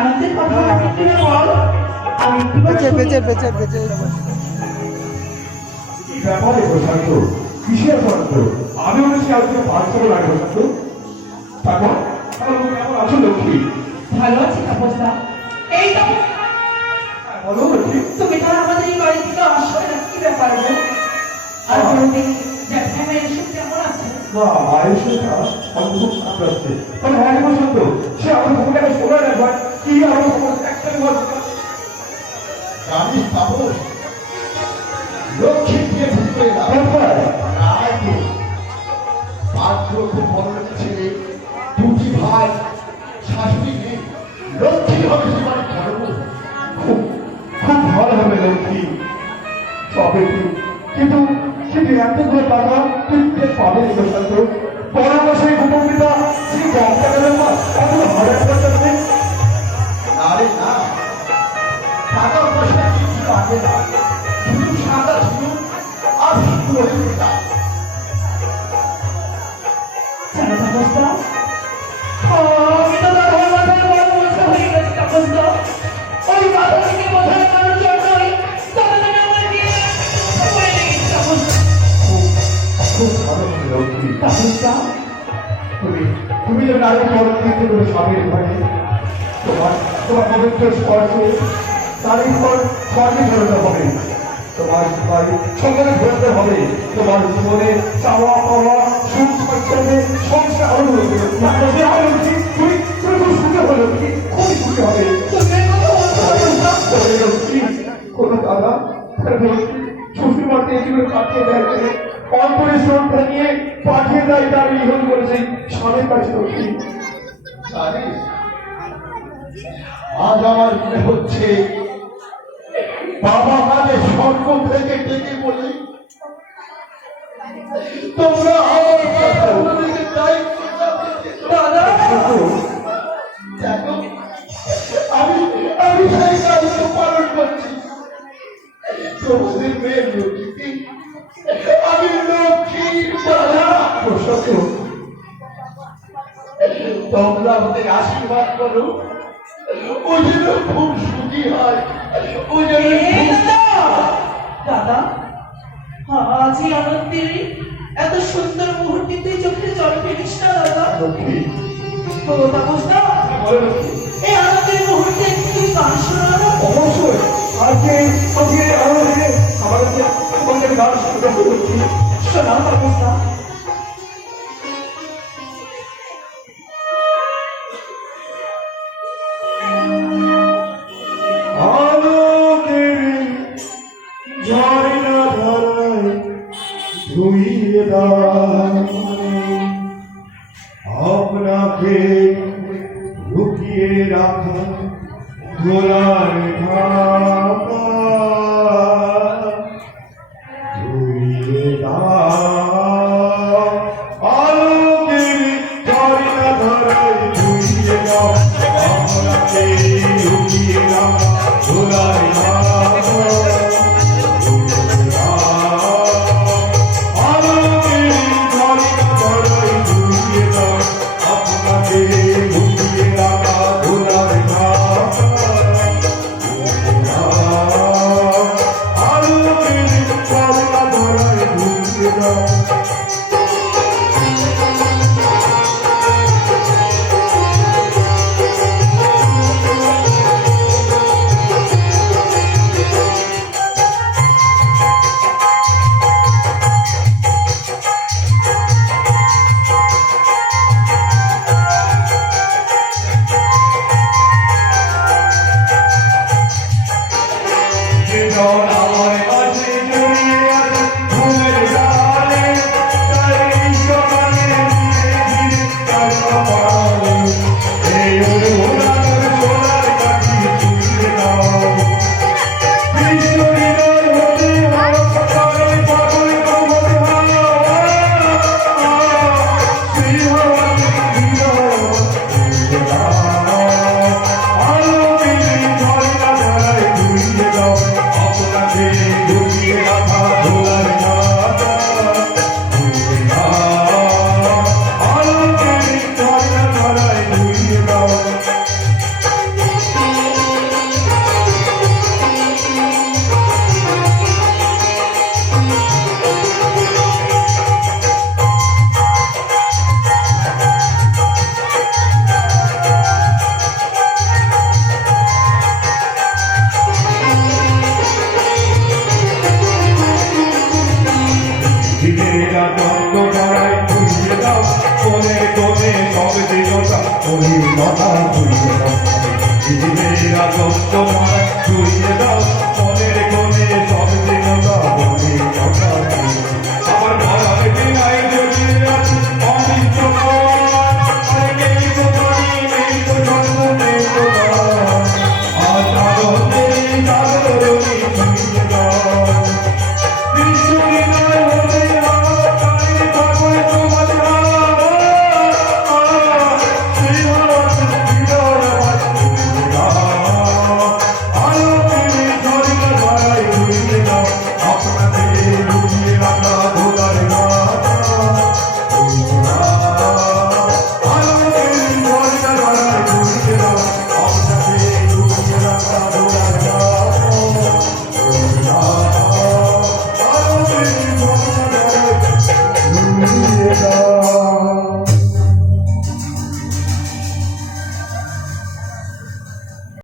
আনন্দের কথা একটু বল। আমি বেঁচে বেঁচে বেঁচে বেঁচে ব্যাপারে প্রশান্ত কিসের শান্ত? আমি বলেছি আজকে ভারসাম্য লাগে প্রশান্ত। তারপর কেমন আছো লক্ষ্মী? ভালো আছি তাপসদা। এই তো বলো লক্ষ্মী। তুমি তো আমাদের এই বাড়ি থেকে আসলে না, কি ব্যাপার গো? আর বলতেই জ্যাঠা মেয়ের সুখ কেমন আছে? না মায়ের সেটা আমার খুব খারাপ লাগছে। তবে হ্যাঁ প্রশান্ত, সে আমার তোমাকে একটা শোনা একবার কি আমার সমস্যা একটা জানিস তাপস, লক্ষ্মী দিয়ে ঢুকে এলাম। পাত্র খুব বড় ছেলে, দুটি ভাই, শাশুড়ি নেই। লক্ষ্মী হবে সে বাড়ি ধর্ম। খুব খুব ভালো হবে লক্ষ্মী। তবে কিন্তু কিন্তু এতগুলো টাকা তুই পাবে প্রশান্ত? পরামর্শে কুটুম্বিতা সেই দরকার গেলেন না এত হাজার টাকা নেই। না রে না, টাকা পয়সা কিছু লাগে না, শুধু সাদা শুধু আর শুধু হয়ে যেটা। জানো তাপসদা, আমি তো তার ওর মাথায় বড় বোঝা হয়ে গেছি তাপসদা। ওই মাথাটাকে বোঝার কারণ জন্যই তাদের আমার বিয়ে করে রেখেছি তাপসদা। খুব ভালো হবে লক্ষ্মী। তাপসদা, তুমি যে নারী পরবর্তীতে করে স্বামীর ঘরে তোমার তোমার পবিত্র স্পর্শে নারীর পর স্বামী ধরতে হবে। তোমার ভাই সকলে ধরতে হবে। তোমার জীবনে চাওয়া পাওয়া সুখ স্বাচ্ছন্দ্যে সংসার আরো তুমি তুমি খুব সুখে হলো কি খুব সুখে হবে। তুমি কথা বলছো লক্ষ্মী কোন দাদা শ্বশুর বাড়িতে এগুলো কাটিয়ে দেয় অল্পের শ্রদ্ধা নিয়ে পাঠিয়ে দেয় তার নিধন করেছে স্বামীর কাছে লক্ষ্মী। জানিস, আজ আমার মনে হচ্ছে বাবা কালে স্বর্গ থেকে ডেকে বলে তোমরা আমার কথা বলে দায়িত্ব দাদা। দেখো, আমি আমি সেই দায়িত্ব পালন করছি। তোমাদের মেয়ের লক্ষ্মী, আমি লক্ষ্মীর দাদা। তোমরা ওদের আশীর্বাদ করো, ও যেন খুব সুখী হয়, ও যেন দাদা, আজ এই আনন্দের এত সুন্দর মুহূর্তে চোখে জল ফেলিস না দাদা। লক্ষ্মী ও তাপসদা, বলো লক্ষ্মী। এই আনন্দের মুহূর্তে তুমি গান শোনানো। অবশ্যই আজকে তোকে আরো আমার কাছে তোমাকে গান শুনতে হবে লক্ষ্মী। শোনাও তাপসদা। আলোকের ঝর্ণা ধারায় ধুইয়ে দাও আপনাকে লুকিয়ে রাখা ধোলায় ঢাকা ধুইয়ে দাও আলোকের ঝর্ণা ধারায় ধুইয়ে দাও আপনাকে লুকিয়ে রাখা ধোলায় ঢাকা ওই লতা ঘুরিয়ে দাও, জীবের যন্ত্রণা ঘুরিয়ে দাও, মনের